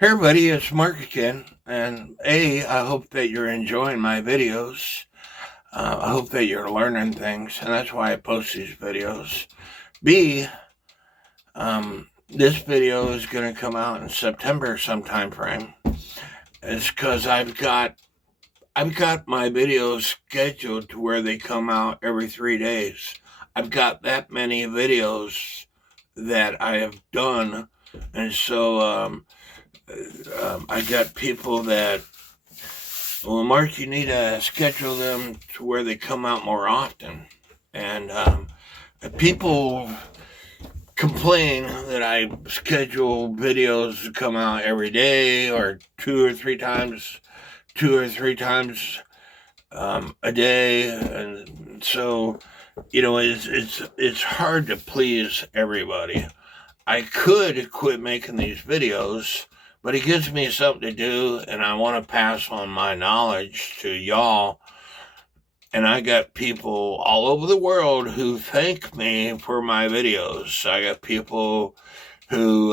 Hey everybody, it's Mark again, and I hope that you're enjoying my videos. I hope that you're learning things, and that's why I post these videos. B, this video is going to come out in September sometime frame. It's because I've got my videos scheduled to where they come out every 3 days. I've got that many videos that I have done, and so I got people that, well, Mark, you need to schedule them to where they come out more often. And people complain that I schedule videos to come out every day or two or three times a day. And so, it's hard to please everybody. I could quit making these videos, but it gives me something to do, and I want to pass on my knowledge to y'all. And I got people all over the world who thank me for my videos. I got people who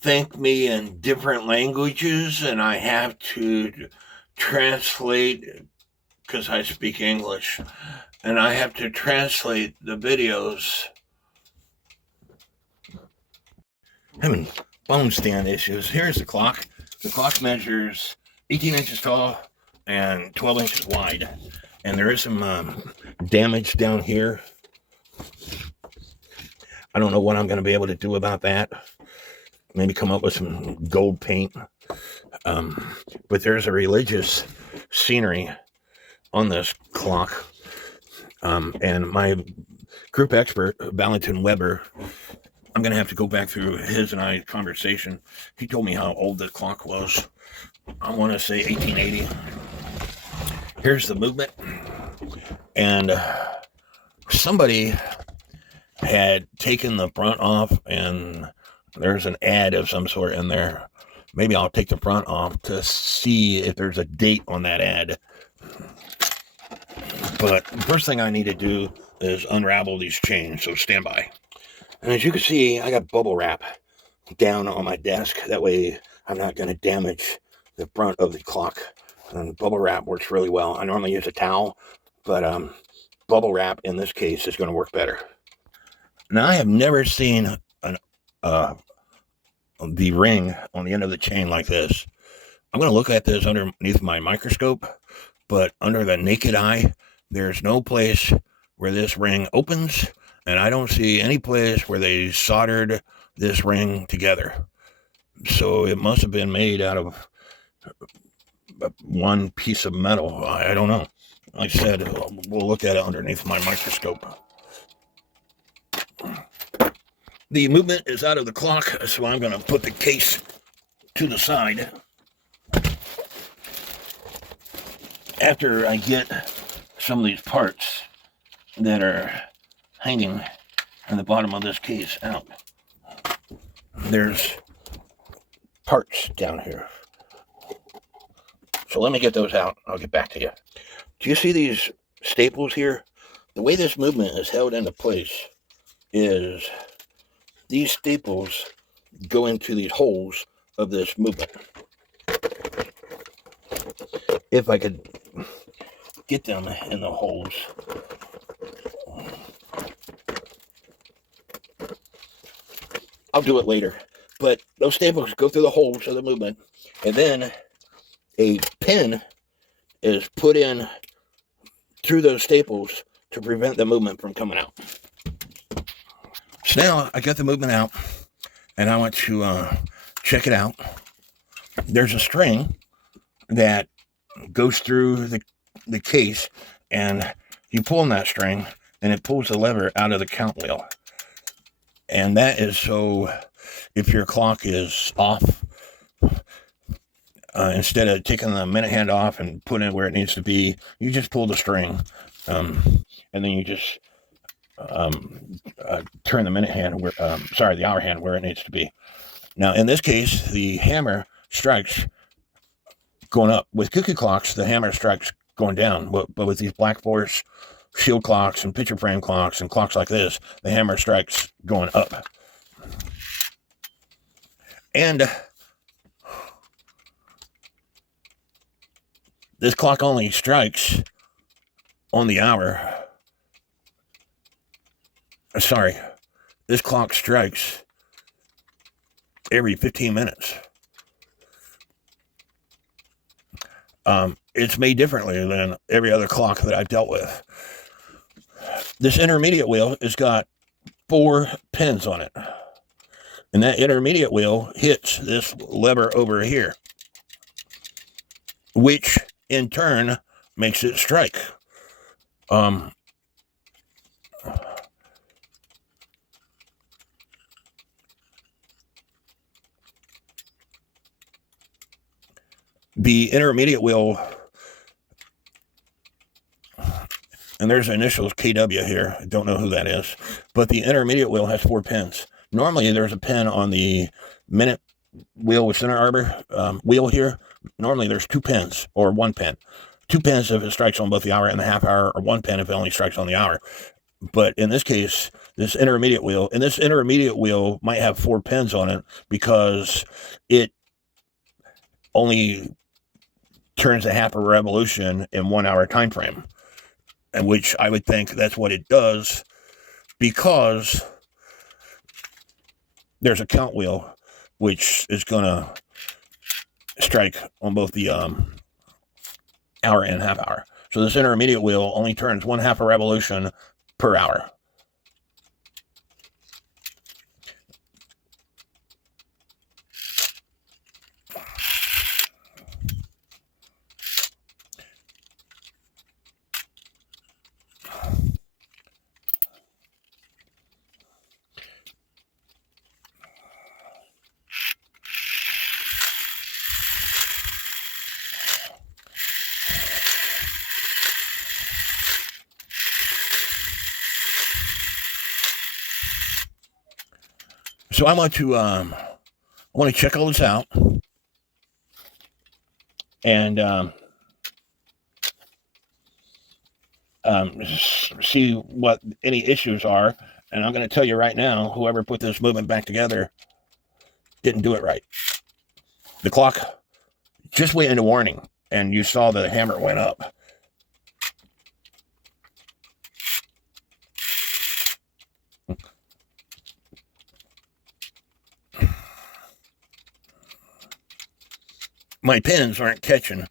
thank me in different languages, and I have to translate because I speak English, and I have to translate the videos. Having bone stand issues. Here's the clock. The clock measures 18 inches tall and 12 inches wide. And there is some damage down here. I don't know what I'm going to be able to do about that. Maybe come up with some gold paint. But there's a religious scenery on this clock. And my group expert, Valentin Weber, I'm going to have to go back through his and I's conversation. He told me how old the clock was. I want to say 1880. Here's the movement. And somebody had taken the front off, and there's an ad of some sort in there. Maybe I'll take the front off to see if there's a date on that ad. But the first thing I need to do is unravel these chains, so stand by. And as you can see, I got bubble wrap down on my desk. That way I'm not going to damage the front of the clock. And bubble wrap works really well. I normally use a towel, but bubble wrap in this case is going to work better. Now, I have never seen the ring on the end of the chain like this. I'm going to look at this underneath my microscope, but under the naked eye, there's no place where this ring opens, and I don't see any place where they soldered this ring together. So it must have been made out of one piece of metal. I don't know. Like I said, we'll look at it underneath my microscope. The movement is out of the clock, so I'm going to put the case to the side. After I get some of these parts that are hanging in the bottom of this case out, there's parts down here. So let me get those out. I'll get back to you. Do you see these staples here? The way this movement is held into place is these staples go into these holes of this movement. If I could get them in the holes. I'll do it later. But those staples go through the holes of the movement, and then a pin is put in through those staples to prevent the movement from coming out. So now I got the movement out, and I want to check it out. There's a string that goes through the case, and you pull on that string, and it pulls the lever out of the count wheel. And that is so if your clock is off, instead of taking the minute hand off and putting it where it needs to be, you just pull the string, and then you just turn the minute hand, the hour hand where it needs to be. Now, in this case, the hammer strikes going up. With cuckoo clocks, the hammer strikes going down. But with these Black Force shield clocks and picture frame clocks and clocks like this, the hammer strikes going up. And this clock only strikes on the hour. Sorry, this clock strikes every 15 minutes. It's made differently than every other clock that I've dealt with. This intermediate wheel has got 4 pins on it. And that intermediate wheel hits this lever over here, which in turn makes it strike. The intermediate wheel, and there's initials KW here. I don't know who that is, but the intermediate wheel has 4 pins. Normally, there's a pin on the minute wheel with center arbor wheel here. Normally, there's 2 pins or 1 pin. 2 pins if it strikes on both the hour and the half hour, or 1 pin if it only strikes on the hour. But in this case, this intermediate wheel, and this intermediate wheel might have 4 pins on it because it only turns a half a revolution in 1 hour time frame, and which I would think that's what it does, because there's a count wheel which is going to strike on both the hour and half hour. So this intermediate wheel only turns 1/2 a revolution per hour. So I want to check all this out and see what any issues are. And I'm going to tell you right now, whoever put this movement back together didn't do it right. The clock just went into warning, and you saw the hammer went up. My pins aren't catching.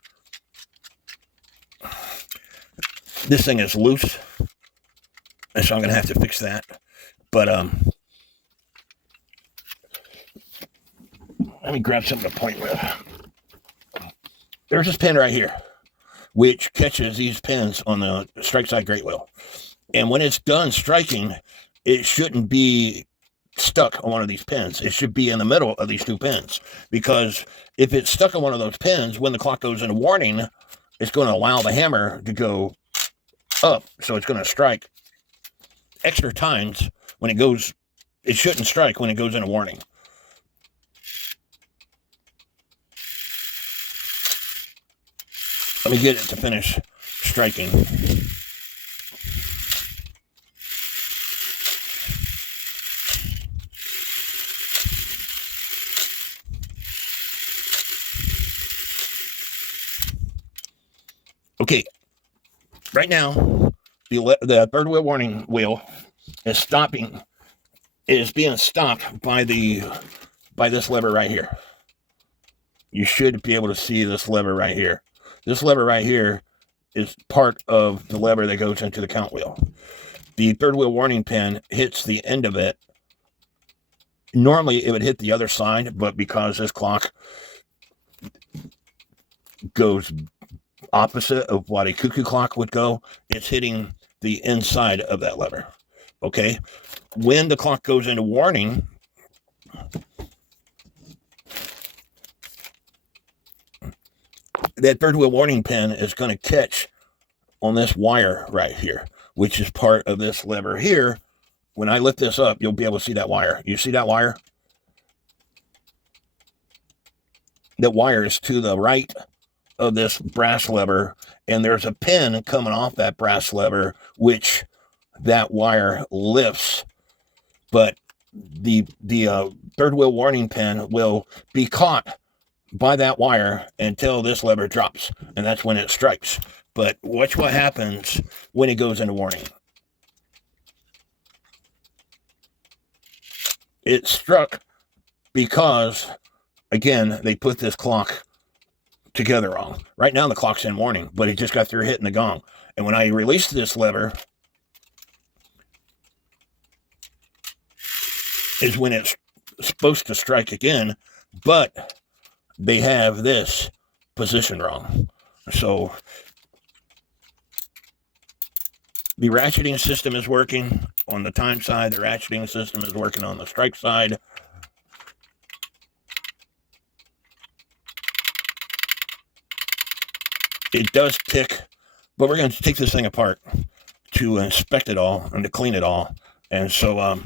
This thing is loose, and so I'm going to have to fix that. But let me grab something to point with. There's this pin right here, which catches these pins on the strike side great wheel. And when it's done striking, it shouldn't be stuck on one of these pins. It should be in the middle of these 2 pins, because if it's stuck on one of those pins, when the clock goes into warning, it's going to allow the hammer to go up. So it's going to strike extra times when it goes. It shouldn't strike when it goes into warning. Let me get it to finish striking. Okay, right now, the third wheel warning wheel is being stopped by this lever right here. You should be able to see this lever right here. This lever right here is part of the lever that goes into the count wheel. The third wheel warning pin hits the end of it. Normally, it would hit the other side, but because this clock goes opposite of what a cuckoo clock would go, it's hitting the inside of that lever. Okay, when the clock goes into warning, that third wheel warning pin is going to catch on this wire right here, which is part of this lever here. When I lift this up, you'll be able to see that wire. You see that wire? That wire is to the right of this brass lever, and there's a pin coming off that brass lever, which that wire lifts. But the third wheel warning pin will be caught by that wire until this lever drops, and that's when it strikes. But watch what happens when it goes into warning. It struck because, again, they put this clock together wrong. Right now the clock's in warning, but it just got through hitting the gong. And when I released this lever is when it's supposed to strike again, but they have this positioned wrong. So the ratcheting system is working on the time side. The ratcheting system is working on the strike side. It does tick, but we're going to take this thing apart to inspect it all and to clean it all. And so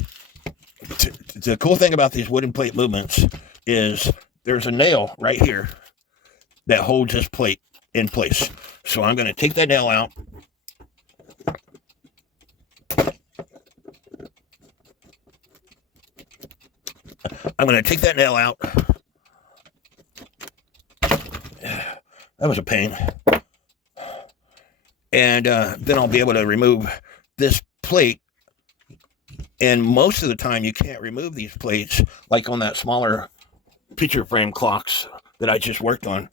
the cool thing about these wooden plate movements is there's a nail right here that holds this plate in place. So I'm going to take that nail out. I'm going to take that nail out. That was a pain. And then I'll be able to remove this plate. And most of the time, you can't remove these plates, like on that smaller picture frame clocks that I just worked on.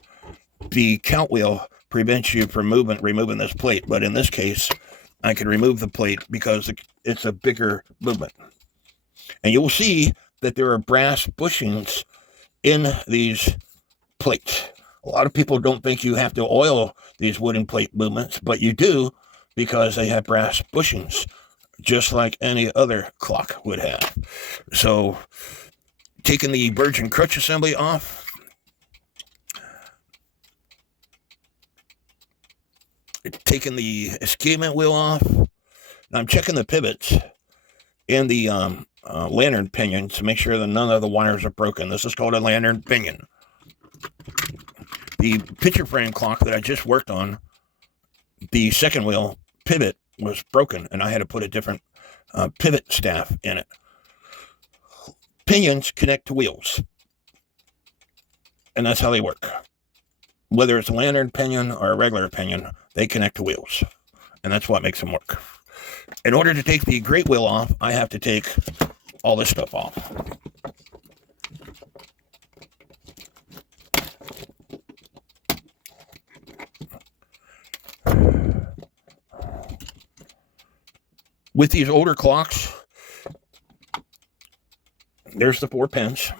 The count wheel prevents you from removing this plate. But in this case, I can remove the plate because it's a bigger movement. And you'll see that there are brass bushings in these plates. A lot of people don't think you have to oil these wooden plate movements, but you do because they have brass bushings, just like any other clock would have. So, taking the virgin crutch assembly off, taking the escapement wheel off, and I'm checking the pivots and the lantern pinion to make sure that none of the wires are broken. This is called a lantern pinion. The picture frame clock that I just worked on, the second wheel pivot was broken, and I had to put a different pivot staff in it. Pinions connect to wheels, and that's how they work. Whether it's a lantern pinion or a regular pinion, they connect to wheels, and that's what makes them work. In order to take the great wheel off, I have to take all this stuff off. With these older clocks, there's the 4 pins.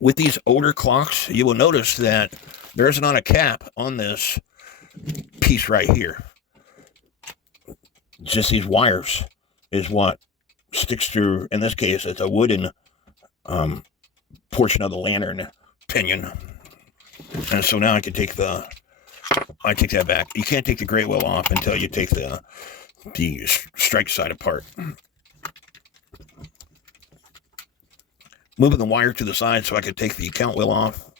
With these older clocks, you will notice that there's not a cap on this piece right here. Just these wires is what sticks through. In this case, it's a wooden portion of the lantern pinion. And so now I can take that back. You can't take the great wheel off until you take the strike side apart. Moving the wire to the side so I could take the count wheel off.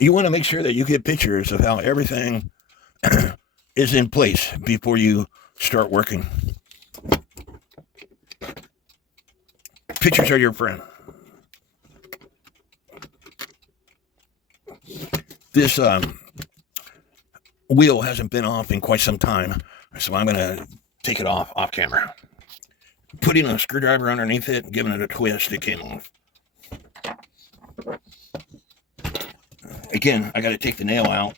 You want to make sure that you get pictures of how everything is in place before you start working. Pictures are your friend. This wheel hasn't been off in quite some time, so I'm going to take it off camera. Putting a screwdriver underneath it and giving it a twist, it came off. Again, I got to take the nail out.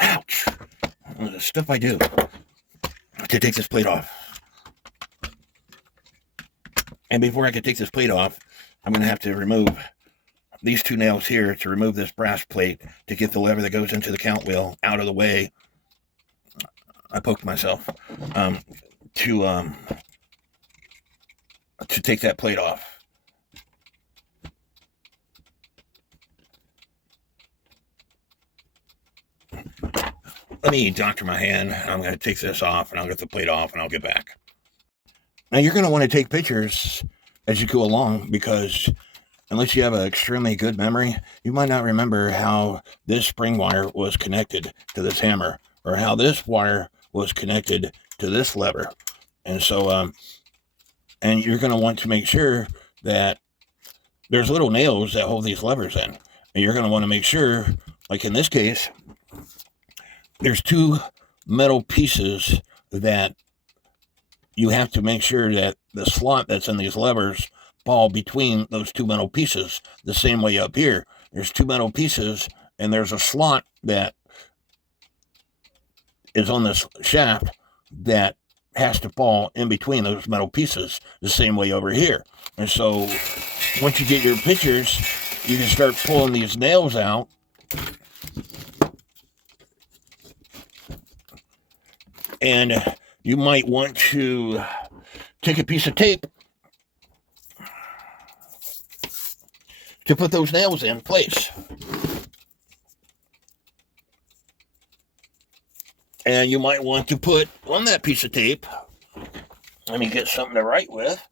Ouch! The stuff I do to take this plate off. And before I can take this plate off, I'm going to have to remove these 2 nails here to remove this brass plate to get the lever that goes into the count wheel out of the way. I poked myself to take that plate off. Let me doctor my hand. I'm going to take this off, and I'll get the plate off, and I'll get back. Now, you're going to want to take pictures as you go along, because unless you have an extremely good memory, you might not remember how this spring wire was connected to this hammer or how this wire was connected to this lever. And so, and you're going to want to make sure that there's little nails that hold these levers in. And you're going to want to make sure, like in this case, there's two metal pieces that you have to make sure that the slot that's in these levers fall between those two metal pieces. The same way up here, there's two metal pieces and there's a slot that is on this shaft that has to fall in between those metal pieces, the same way over here. And so once you get your pictures, you can start pulling these nails out. And you might want to take a piece of tape to put those nails in place. And you might want to put on that piece of tape, let me get something to write with.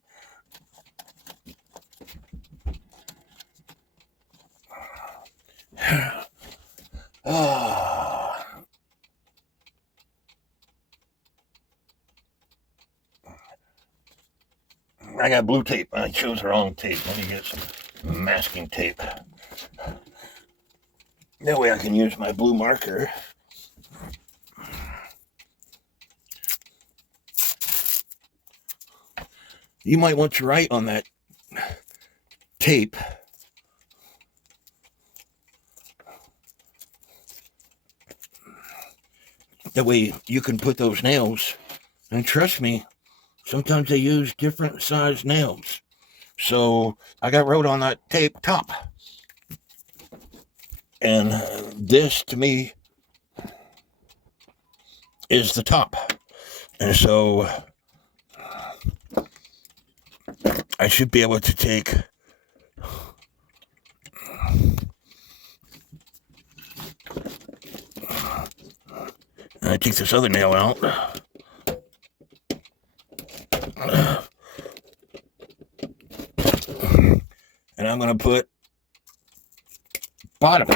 I got blue tape. I chose the wrong tape. Let me get some masking tape. That way I can use my blue marker. You might want to write on that tape that way you can put those nails, and trust me, sometimes they use different size nails. So I got wrote on that tape top. And this to me is the top. And so I should be able to take and I take this other nail out. And I'm going to put bottom.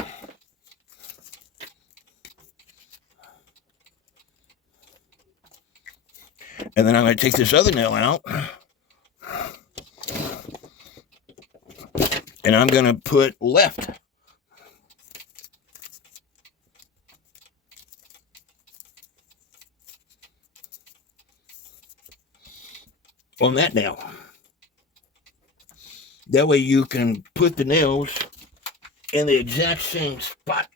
And then I'm going to take this other nail out. And I'm going to put left. On that nail. That way you can put the nails in the exact same spot.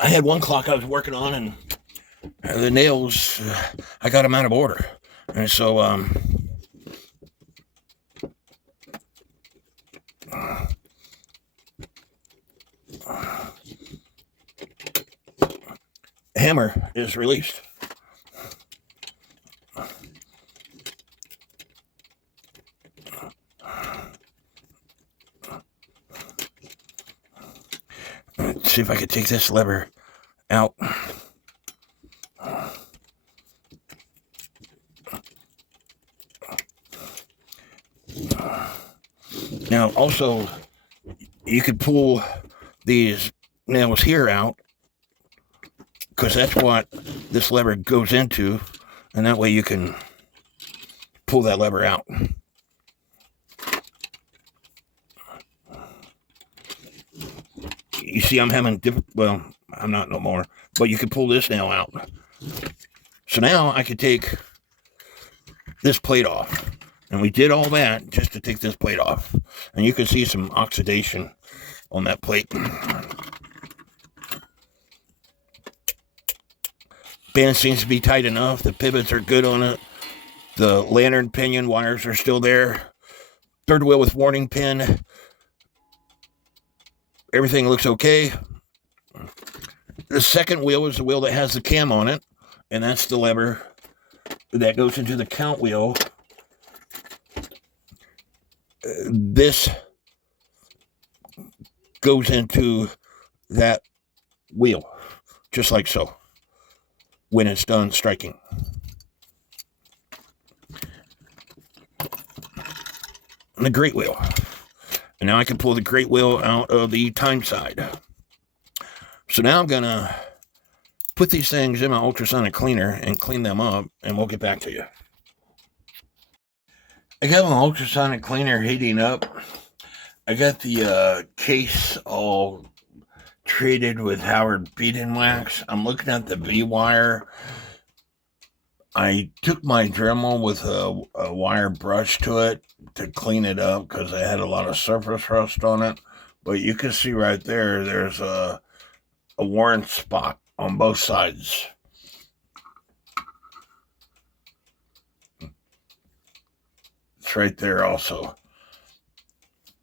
I had one clock I was working on, and the nails, I got them out of order. And so, hammer is released. Let's see if I can take this lever out. Now, also, you could pull these nails here out, because that's what this lever goes into, and that way you can pull that lever out. You see, I'm having well, I'm not no more, but you can pull this nail out. So now I could take this plate off, and we did all that just to take this plate off, and you can see some oxidation on that plate. Band seems to be tight enough. The pivots are good on it. The lantern pinion wires are still there. Third wheel with warning pin. Everything looks okay. The second wheel is the wheel that has the cam on it, and that's the lever that goes into the count wheel. This goes into that wheel, just like so, when it's done striking. And the great wheel. And now I can pull the great wheel out of the time side. So now I'm going to put these things in my ultrasonic cleaner and clean them up, and we'll get back to you. I got my ultrasonic cleaner heating up. I got the case all treated with Howard beading wax. I'm looking at the V-wire. I took my Dremel with a wire brush to it to clean it up because I had a lot of surface rust on it. But you can see right there, there's a worn spot on both sides. It's right there also.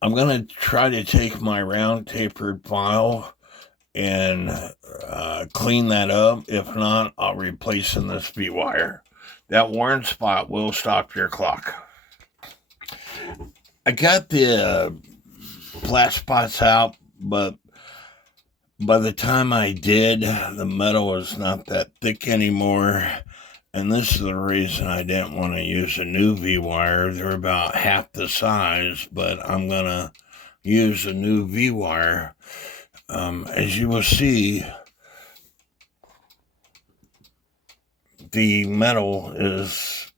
I'm going to try to take my round tapered file and clean that up. If not, I'll replace in this V-wire. That worn spot will stop your clock. I got the flat spots out, but by the time I did, the metal was not that thick anymore. And this is the reason I didn't want to use a new V-wire. They're about half the size, but I'm going to use a new V-wire. As you will see, the metal is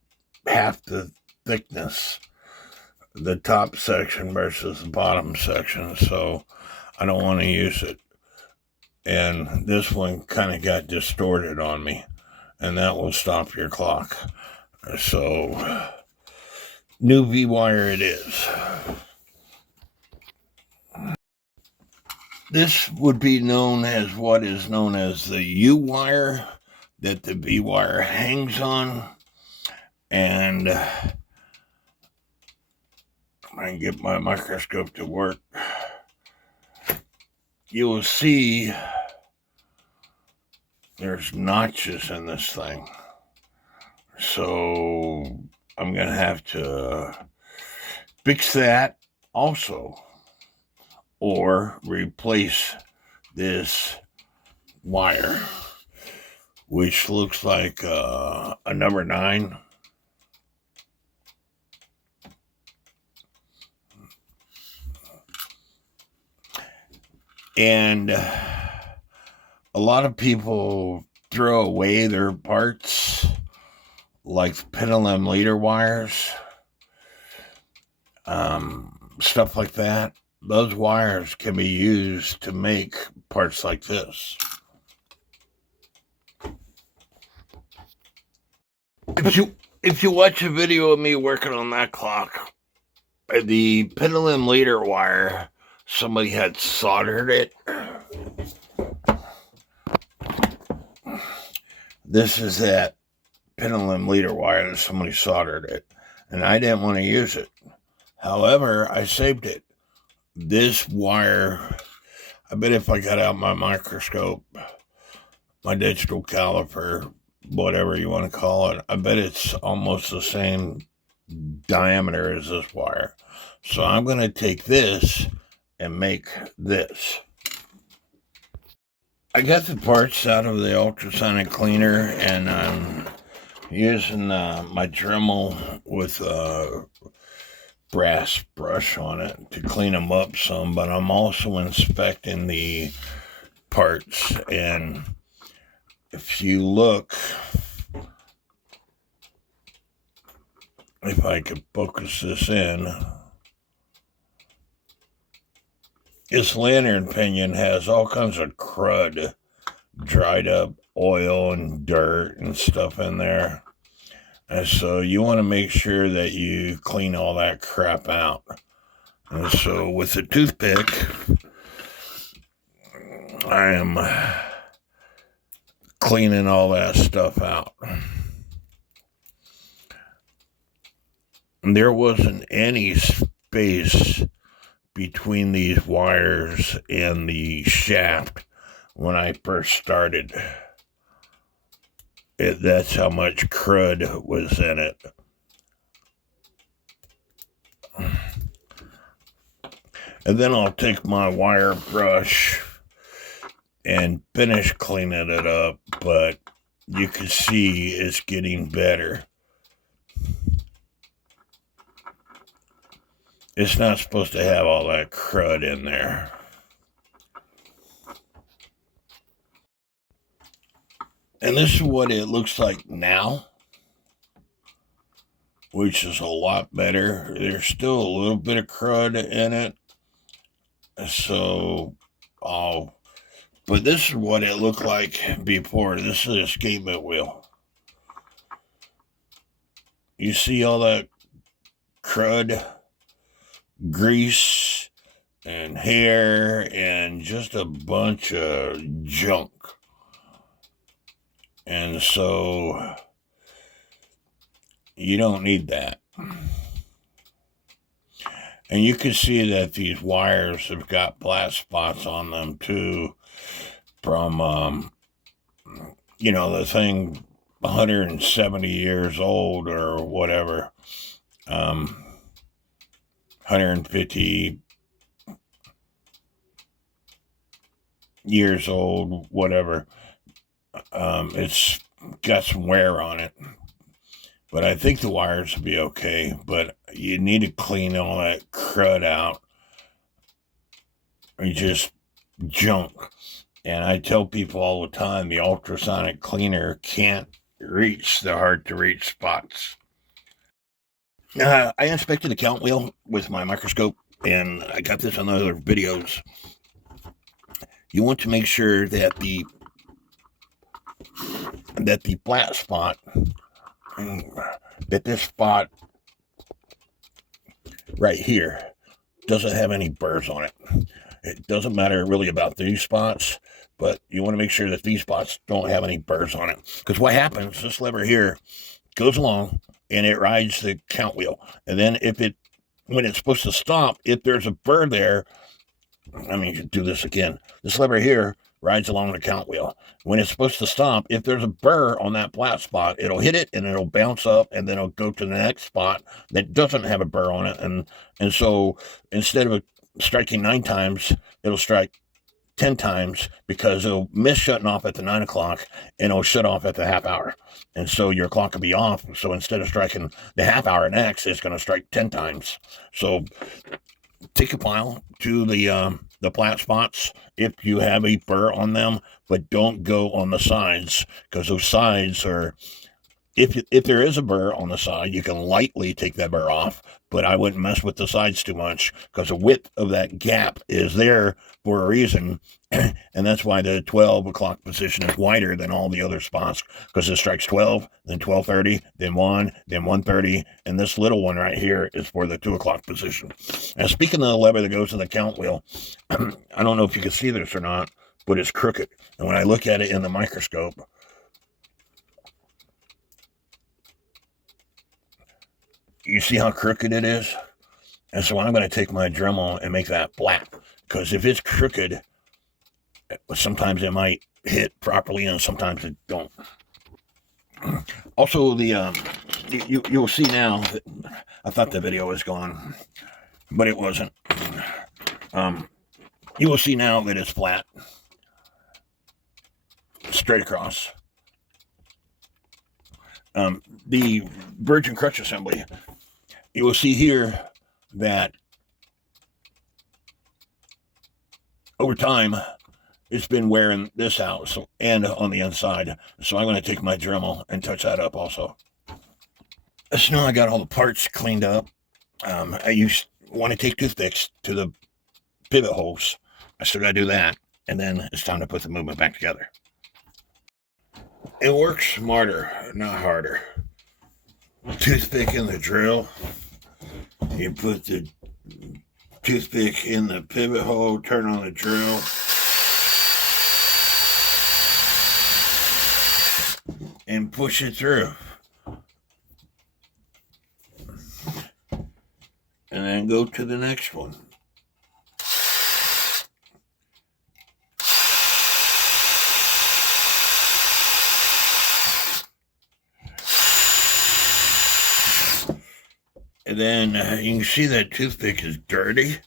half the thickness, the top section versus the bottom section, so I don't want to use it. And this one kind of got distorted on me, and that will stop your clock. So, new V-wire it is. This would be known as what is known as the U-wire that the V-wire hangs on. And I can get my microscope to work. You will see there's notches in this thing. So I'm going to have to fix that also, or replace this wire, which looks like a number 9. And a lot of people throw away their parts, like pendulum leader wires, stuff like that. Those wires can be used to make parts like this. If you watch a video of me working on that clock, the pendulum leader wire, somebody had soldered it. This is that pendulum leader wire that somebody soldered it, and I didn't want to use it. However, I saved it. This wire, I bet if I got out my microscope, my digital caliper, whatever you want to call it, I bet it's almost the same diameter as this wire. So I'm going to take this and make this. I got the parts out of the ultrasonic cleaner, and I'm using my Dremel with a brass brush on it to clean them up some, but I'm also inspecting the parts. And if you look, if I could focus this in, this lantern pinion has all kinds of crud, dried up oil and dirt and stuff in there. And so you want to make sure that you clean all that crap out. And so with a toothpick, I am cleaning all that stuff out. And there wasn't any space between these wires and the shaft when I first started. That's how much crud was in it. And then I'll take my wire brush and finish cleaning it up, but you can see it's getting better. It's not supposed to have all that crud in there. And this is what it looks like now, which is a lot better. There's still a little bit of crud in it. So, but this is what it looked like before. This is the escapement wheel. You see all that crud, grease, and hair, and just a bunch of junk. And so you don't need that. And you can see that these wires have got black spots on them too, from, the thing 170 years old or whatever, 150 years old, whatever. It's got some wear on it. But I think the wires will be okay. But you need to clean all that crud out. Or just junk. And I tell people all the time, the ultrasonic cleaner can't reach the hard-to-reach spots. I inspected the count wheel with my microscope, and I got this on other videos. You want to make sure that the flat spot, that this spot right here doesn't have any burrs on it. It doesn't matter really about these spots, but you want to make sure that these spots don't have any burrs on it. Because what happens, this lever here goes along and it rides the count wheel. And then when it's supposed to stop, if there's a burr there, you should do this again. This lever here rides along the count wheel. When it's supposed to stop, if there's a burr on that flat spot, it'll hit it and it'll bounce up, and then it'll go to the next spot that doesn't have a burr on it. And so instead of striking 9 times, it'll strike 10 times, because it'll miss shutting off at the 9 o'clock and it'll shut off at the half hour. And so your clock will be off. So instead of striking the half hour next, it's going to strike 10 times. So take a file to the flat spots if you have a burr on them, but don't go on the sides, because those sides are, if there is a burr on the side, you can lightly take that burr off, but I wouldn't mess with the sides too much, because the width of that gap is there for a reason, and that's why the 12 o'clock position is wider than all the other spots, because it strikes 12, then 12:30, then 1, then 1:30, and this little one right here is for the 2 o'clock position. Now, speaking of the lever that goes in the count wheel, I don't know if you can see this or not, but it's crooked, and when I look at it in the microscope, you see how crooked it is? And so I'm going to take my Dremel and make that black, because if it's crooked, sometimes it might hit properly and sometimes it don't. Also, you'll see now that I thought the video was gone, but it wasn't. You will see now that it's flat, straight across. The virgin crutch assembly, you will see here that over time it's been wearing this out, and on the inside. So I'm going to take my Dremel and touch that up also. So now I got all the parts cleaned up. I want to take toothpicks to the pivot holes. I still got to do that, and then it's time to put the movement back together. It works smarter, not harder. Toothpick in the drill. You put the toothpick in the pivot hole, turn on the drill. And push it through. And then go to the next one. And then you can see that toothpick is dirty.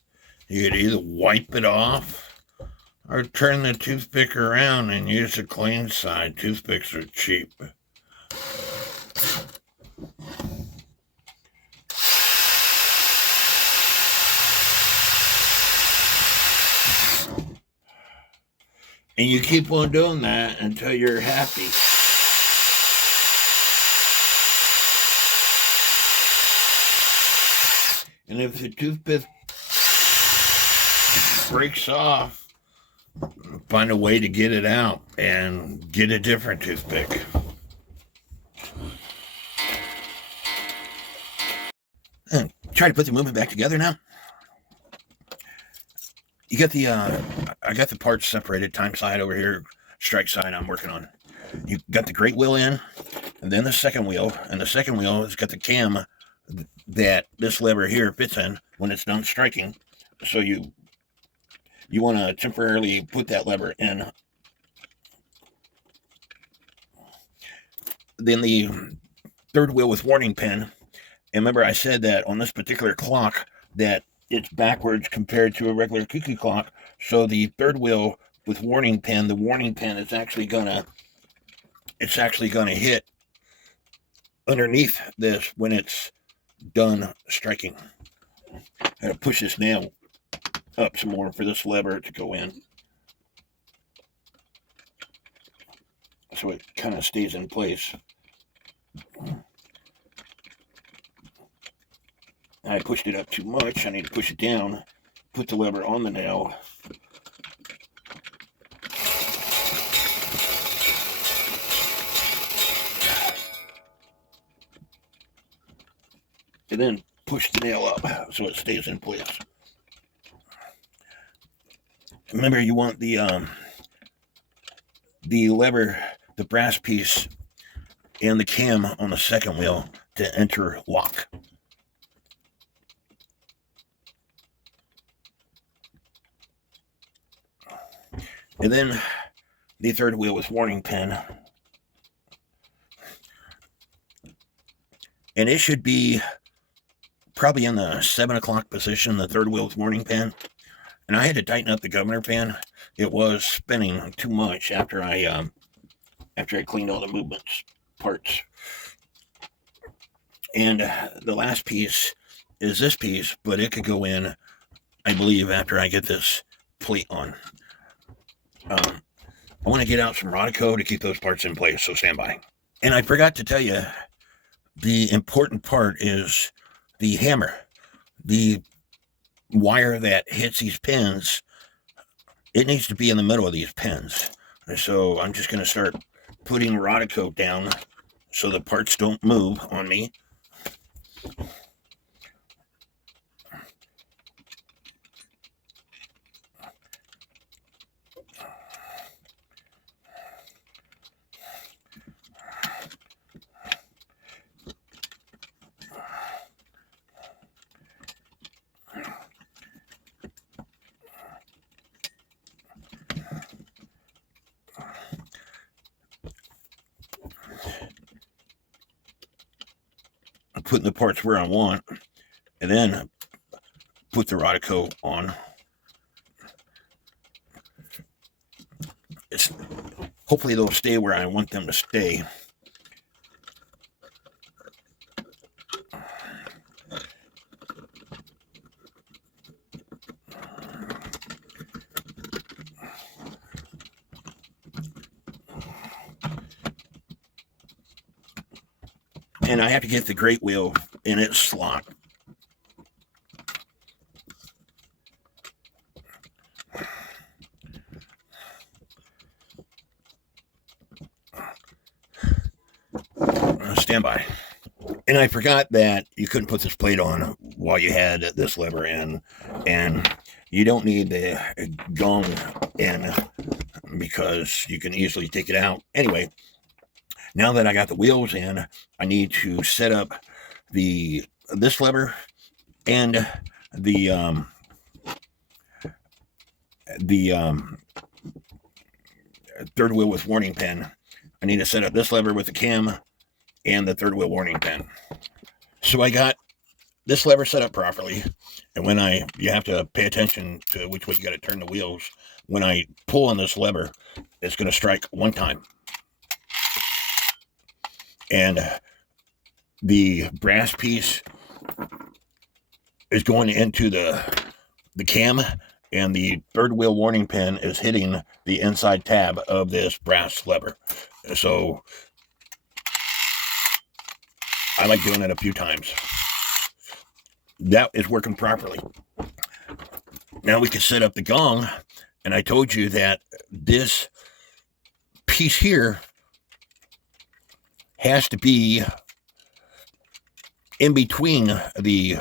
You could either wipe it off or turn the toothpick around and use the clean side. Toothpicks are cheap. And you keep on doing that until you're happy. And if the toothpick breaks off, find a way to get it out and get a different toothpick. And try to put the movement back together now. You got the, I got the parts separated, time side over here, strike side I'm working on. You got the great wheel in, and then the second wheel, and the second wheel has got the cam that this lever here fits in when it's done striking. So you want to temporarily put that lever in. Then the third wheel with warning pin. And remember I said that on this particular clock that it's backwards compared to a regular cuckoo clock. So the third wheel with warning pin, the warning pin is actually gonna hit underneath this when it's done striking. I gotta push this nail up some more for this lever to go in, so it kind of stays in place. I pushed it up too much. I need to push it down, put the lever on the nail. And then push the nail up so it stays in place. Remember, you want the lever, the brass piece, and the cam on the second wheel to interlock. And then the third wheel with warning pin. And it should be probably in the 7 o'clock position, the third wheel with warning pin. And I had to tighten up the governor pin. It was spinning too much after I cleaned all the movements parts. And the last piece is this piece, but it could go in, I believe, after I get this plate on. I want to get out some Rodico to keep those parts in place, so stand by. And I forgot to tell you, the important part is the hammer. The wire that hits these pins, it needs to be in the middle of these pins. So I'm just going to start putting Rodico down so the parts don't move on me. I'm putting the parts where I want, and then put the Rodico on. Hopefully they'll stay where I want them to stay. And I have to get the great wheel in its slot. Stand by. And I forgot that you couldn't put this plate on while you had this lever in, and you don't need the gong in because you can easily take it out. Anyway, now that I got the wheels in, I need to set up this lever and the third wheel with warning pin. I need to set up this lever with the cam and the third wheel warning pin. So I got this lever set up properly, and when you have to pay attention to which way you got to turn the wheels. When I pull on this lever, it's going to strike one time. And the brass piece is going into the cam, and the third wheel warning pin is hitting the inside tab of this brass lever. So I like doing it a few times. That is working properly. Now we can set up the gong, and I told you that this piece here has to be in between the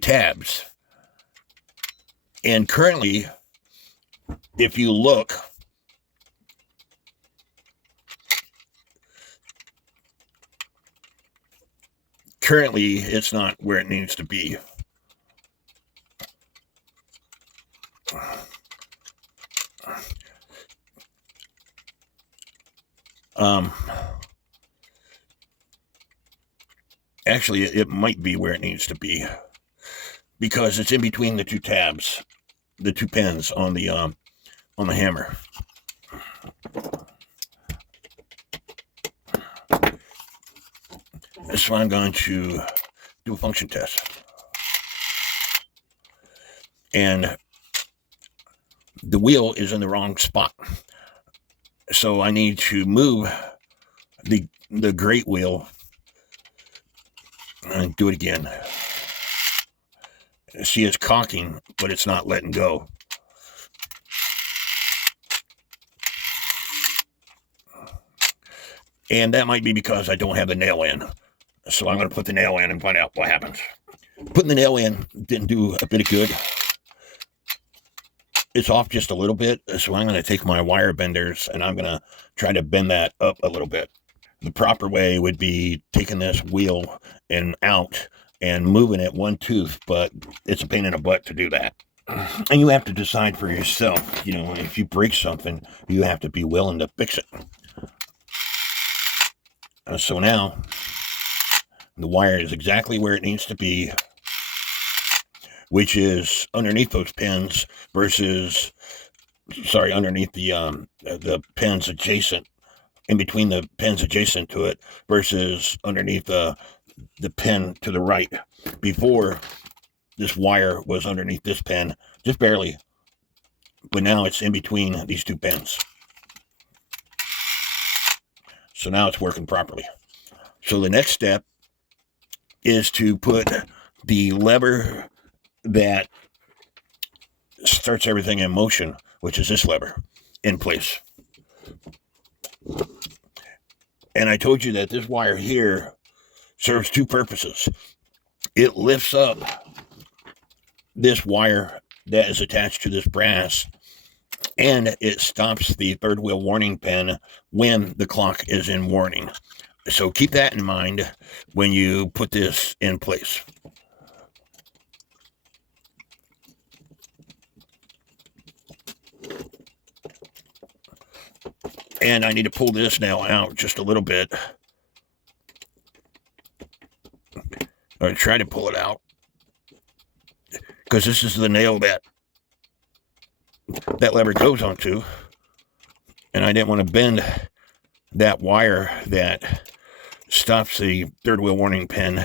tabs. And currently, if you look, currently it's not where it needs to be. Actually, it might be where it needs to be because it's in between the two tabs, the two pins on the hammer. So I'm going to do a function test. And the wheel is in the wrong spot. So I need to move the grate wheel and do it again. See, it's cocking, but it's not letting go. And that might be because I don't have the nail in. So I'm going to put the nail in and find out what happens. Putting the nail in didn't do a bit of good. It's off just a little bit, so I'm going to take my wire benders and I'm going to try to bend that up a little bit. The proper way would be taking this wheel and out and moving it one tooth, but it's a pain in the butt to do that. And you have to decide for yourself, you know, if you break something, you have to be willing to fix it. So now, the wire is exactly where it needs to be, which is underneath those pins versus, underneath the pins adjacent, in between the pins adjacent to it versus underneath the pin to the right. Before, this wire was underneath this pin, just barely, but now it's in between these two pins. So now it's working properly. So the next step is to put the lever that starts everything in motion, which is this lever, in place. And I told you that this wire here serves two purposes. It lifts up this wire that is attached to this brass, and it stops the third wheel warning pin when the clock is in warning. So keep that in mind when you put this in place. And I need to pull this nail out just a little bit. Or try to pull it out. Because this is the nail that lever goes onto. And I didn't want to bend that wire that stops the third wheel warning pin.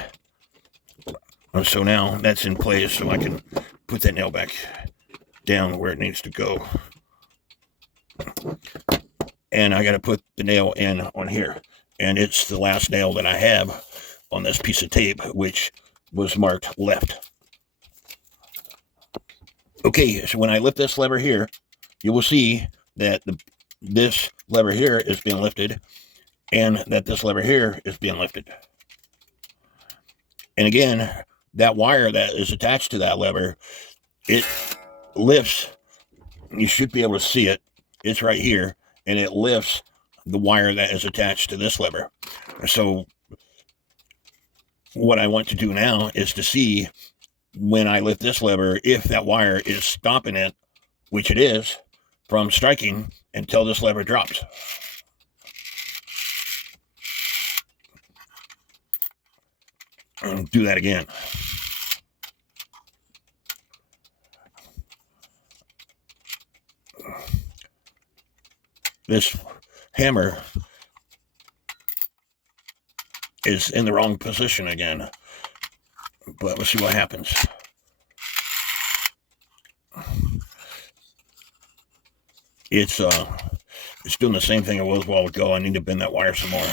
So now that's in place, so I can put that nail back down where it needs to go. And I got to put the nail in on here. And it's the last nail that I have on this piece of tape, which was marked left. Okay, so when I lift this lever here, you will see that this lever here is being lifted and that this lever here is being lifted. And again, that wire that is attached to that lever, it lifts. You should be able to see it. It's right here. And it lifts the wire that is attached to this lever. So what I want to do now is to see when I lift this lever, if that wire is stopping it, which it is, from striking until this lever drops. And do that again. This hammer is in the wrong position again, but let's see what happens. It's doing the same thing it was a while ago. I need to bend that wire some more.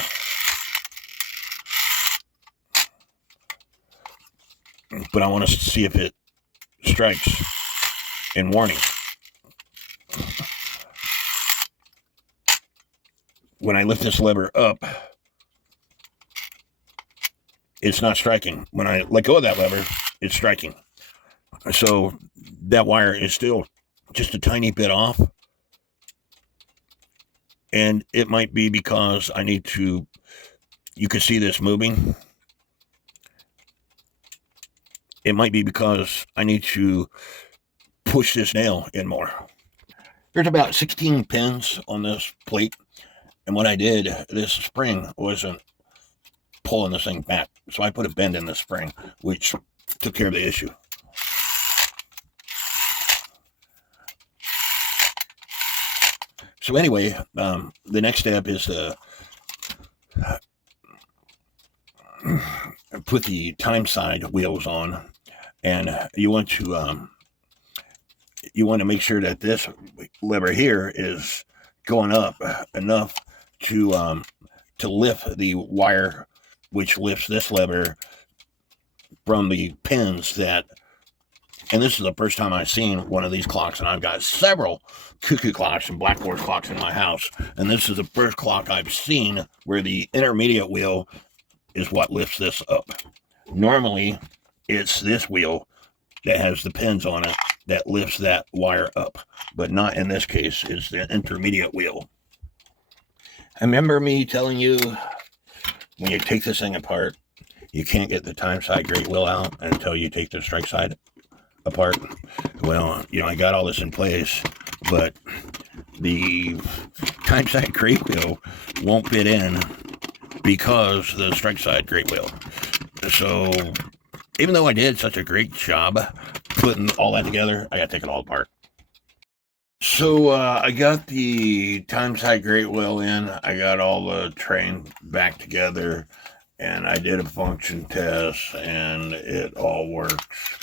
but I want to see if it strikes in warning. When I lift this lever up, it's not striking. When I let go of that lever, it's striking. So that wire is still just a tiny bit off. And it might be because I need to, you can see this moving. It might be because I need to push this nail in more. There's about 16 pins on this plate. And what I did, this spring wasn't pulling this thing back. So I put a bend in the spring, which took care of the issue. So anyway, the next step is to put the time side wheels on, and you want to make sure that this lever here is going up enough to lift the wire, which lifts this lever from the pins that. And this is the first time I've seen one of these clocks, and I've got several cuckoo clocks and black horse clocks in my house. And this is the first clock I've seen where the intermediate wheel is what lifts this up. Normally, it's this wheel that has the pins on it that lifts that wire up, but not in this case. It's the intermediate wheel. I remember me telling you, when you take this thing apart, you can't get the time side great wheel out until you take the strike side apart. Well, I got all this in place, but the time side great wheel won't fit in because the strike side great wheel. So even though I did such a great job putting all that together, I gotta take it all apart. So I got the time side great wheel in, I got all the train back together, and I did a function test, and it all works.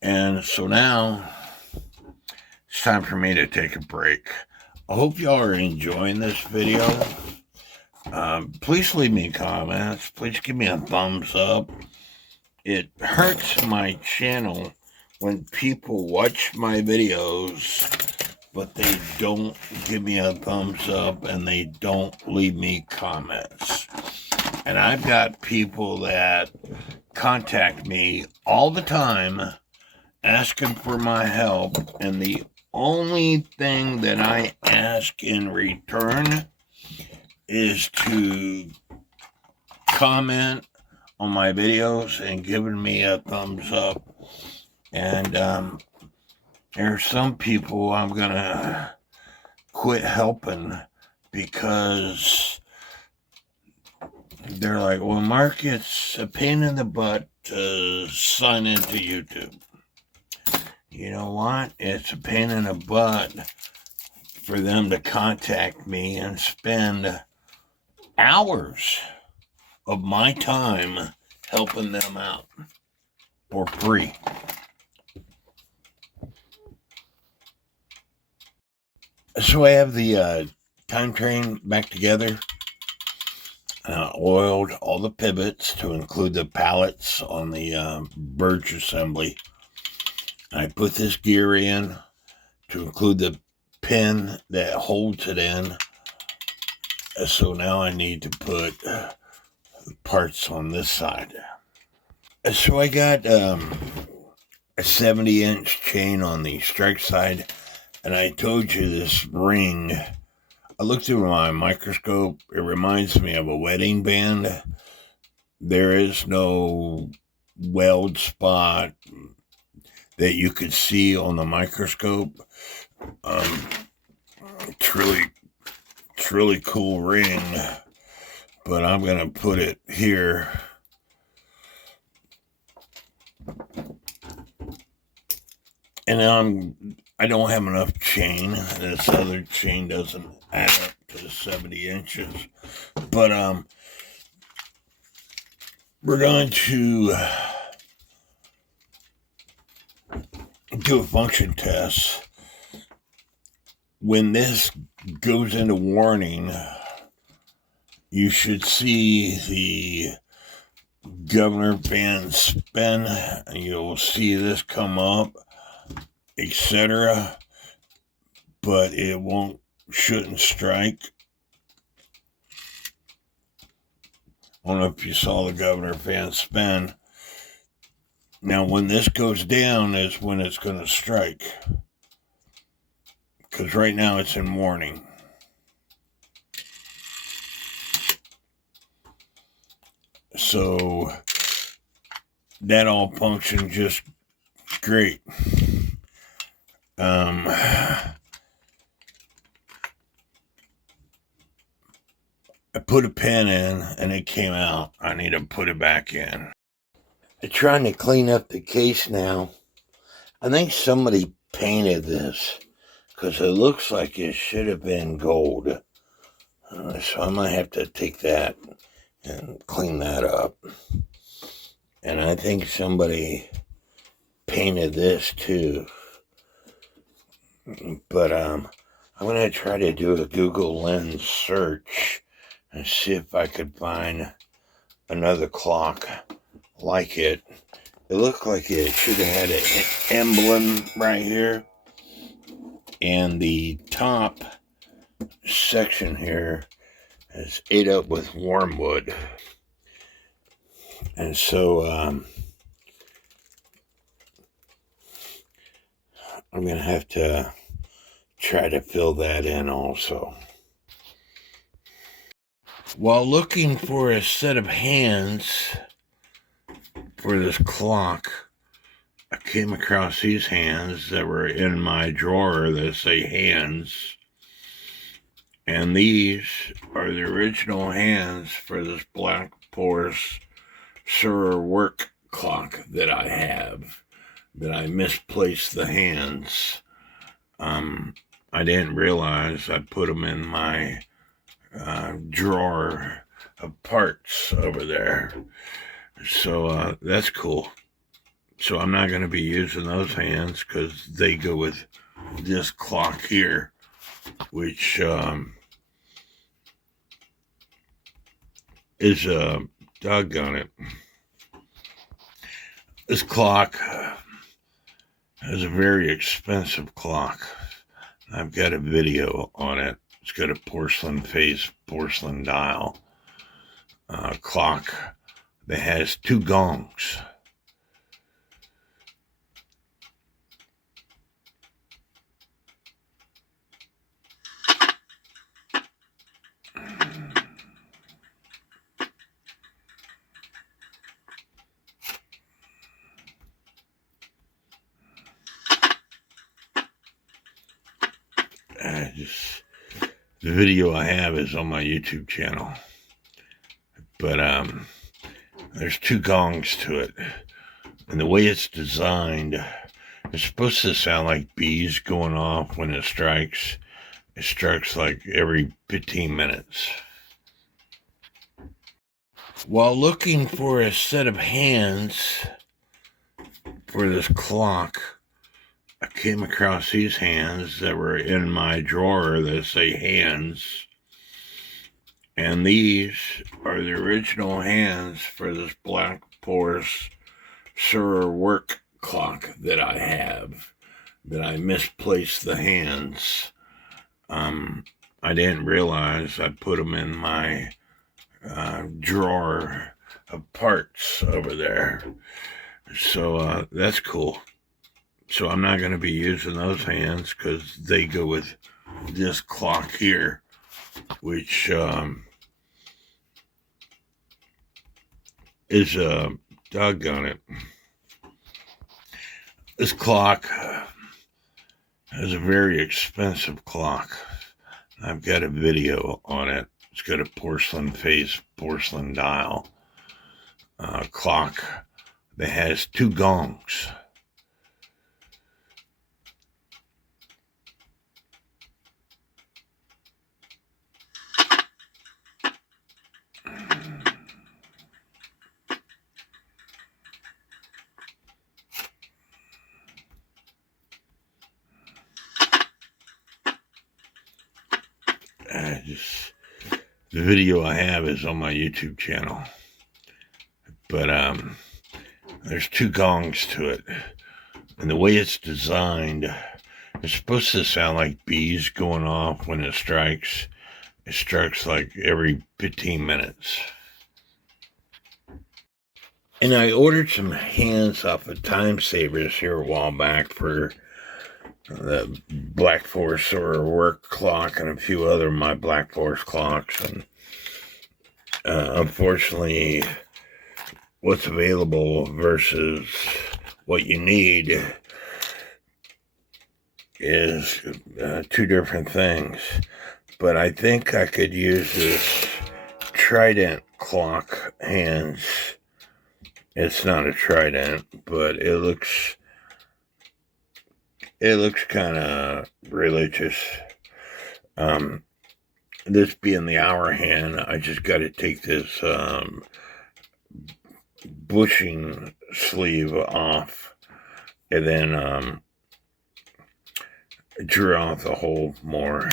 And so now it's time for me to take a break. I hope y'all are enjoying this video. Please leave me comments. Please give me a thumbs up. It hurts my channel when people watch my videos, but they don't give me a thumbs up and they don't leave me comments. And I've got people that contact me all the time asking for my help, and the only thing that I ask in return is to comment on my videos and giving me a thumbs up. And there's some people I'm gonna quit helping because they're like, well, Mark, it's a pain in the butt to sign into YouTube. You know what? It's a pain in the butt for them to contact me and spend hours of my time helping them out for free. So I have the time train back together. Oiled all the pivots to include the pallets on the birch assembly. I put this gear in to include the pin that holds it in. So now I need to put parts on this side. So I got a 70-inch chain on the strike side, and I told you this ring, I looked through my microscope. It reminds me of a wedding band. There is no weld spot that you could see on the microscope. It's really cool ring, but I'm gonna put it here. And I don't have enough chain. This other chain doesn't add up to 70 inches. But we're going to do a function test When this goes into warning, you should see the governor ban spin. You'll see this come up, etc. But it shouldn't strike. I don't know if you saw the governor ban spin. Now, when this goes down is when it's going to strike. Because right now it's in warning. So that all functioned just great. I put a pin in and it came out. I need to put it back in. I'm trying to clean up the case now. I think somebody painted this because it looks like it should have been gold. So I might have to take that and clean that up. And I think somebody painted this too. But I'm going to try to do a Google Lens search and see if I could find another clock like it. It looked like it should have had an emblem right here. And the top section here is ate up with wormwood. And so I'm going to have to try to fill that in also. While looking for a set of hands for this clock, I came across these hands that were in my drawer that say hands. And these are the original hands for this black porous Sura work clock that I have. That I misplaced the hands. I didn't realize I put them in my drawer of parts over there. So that's cool. So I'm not going to be using those hands because they go with this clock here, which is doggone it. This clock is a very expensive clock. I've got a video on it. It's got a porcelain face, porcelain dial clock that has 2 gongs. The video I have is on my YouTube channel, but there's 2 gongs to it, and the way it's designed, it's supposed to sound like bees going off when it strikes. It strikes like every 15 minutes. While looking for a set of hands for this clock, I came across these hands that were in my drawer that say hands. And these are the original hands for this black porous Sura work clock that I have. That I misplaced the hands. I didn't realize I put them in my drawer of parts over there. So that's cool. So I'm not going to be using those hands because they go with this clock here, which is doggone it. This clock is a very expensive clock. I've got a video on it. It's got a porcelain face, porcelain dial clock that has 2 gongs. because the video I have is on my YouTube channel. But there's two gongs to it. And the way it's designed, it's supposed to sound like bees going off when it strikes. It strikes like every 15 minutes. And I ordered some hands off of Time Savers here a while back for the Black Forest or work clock and a few other of my Black Forest clocks. And unfortunately, what's available versus what you need is two different things. But I think I could use this Trident clock hands. It's not a Trident, but it looks kind of religious. This being the hour hand, I just got to take this bushing sleeve off and then drill out the hole more.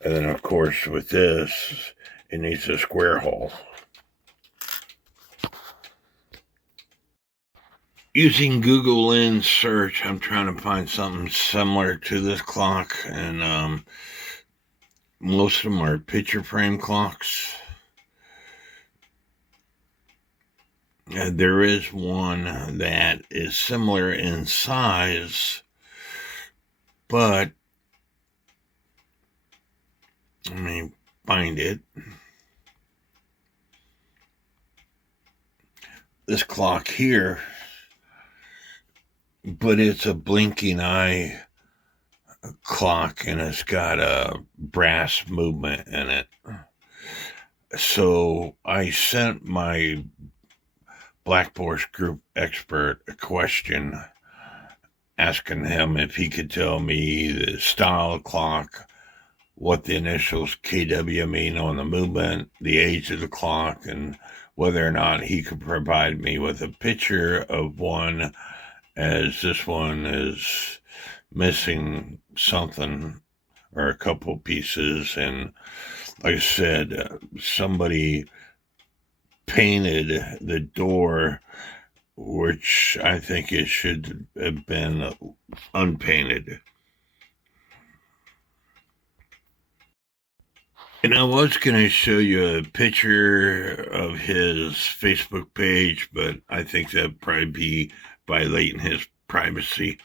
And then, of course, with this, it needs a square hole. Using Google Lens search, I'm trying to find something similar to this clock, and most of them are picture frame clocks. There is one that is similar in size, but let me find it. This clock here, but it's a blinking eye clock and it's got a brass movement in it. So I sent my Black Forest group expert a question asking him if he could tell me the style of clock, what the initials KW mean on the movement, the age of the clock, and whether or not he could provide me with a picture of one, as this one is missing something or a couple pieces. And like I said, somebody painted the door, which I think it should have been unpainted. And I was going to show you a picture of his Facebook page, but I think that'd probably be violating his privacy.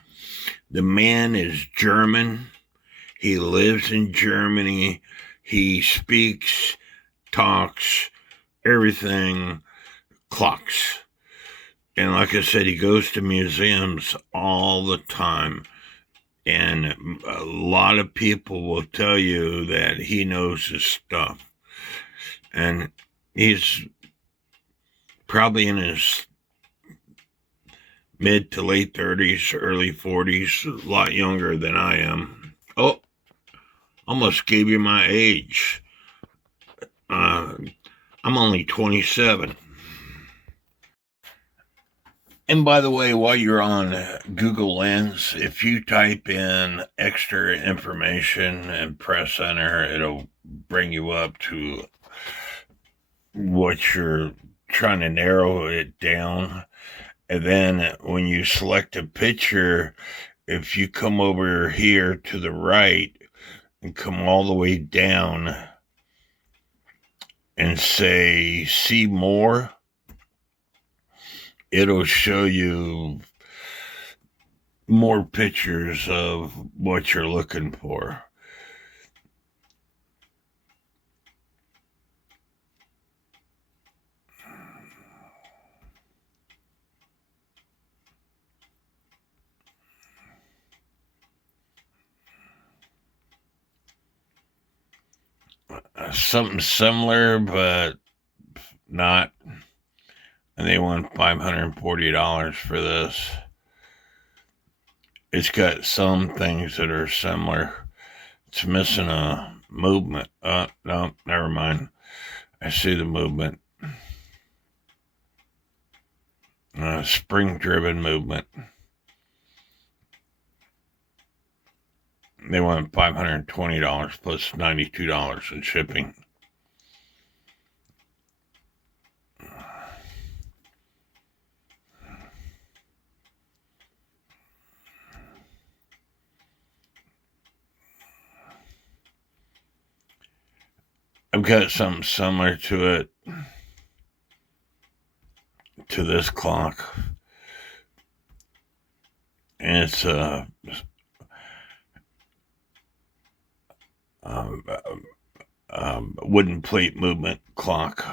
The man is German. He lives in Germany. He speaks, talks, everything, clocks. And like I said, he goes to museums all the time. And a lot of people will tell you that he knows his stuff. And he's probably in his mid to late 30s, early 40s, a lot younger than I am. Oh, almost gave you my age. I'm only 27. And by the way, while you're on Google Lens, if you type in extra information and press enter, it'll bring you up to what you're trying to narrow it down. And then when you select a picture, if you come over here to the right and come all the way down and say see more, it'll show you more pictures of what you're looking for. Something similar, but not. And they want $540 for this. It's got some things that are similar. It's missing a movement. No, never mind. I see the movement. Spring-driven movement. They want $520 plus $92 in shipping. I've got something similar to it, to this clock. And it's a wooden plate movement clock.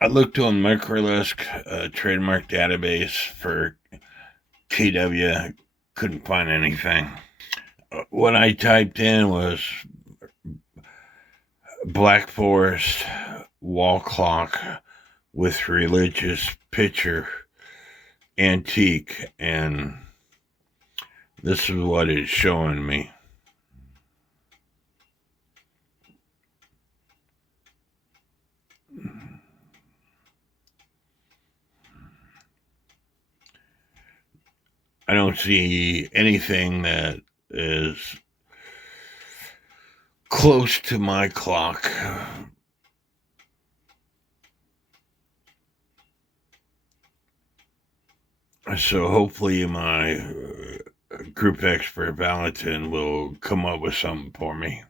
I looked on Microlisk trademark database for KW, couldn't find anything. What I typed in was Black Forest wall clock with religious picture, antique, and this is what it's showing me. I don't see anything that is close to my clock. So hopefully my group expert Valentin will come up with something for me.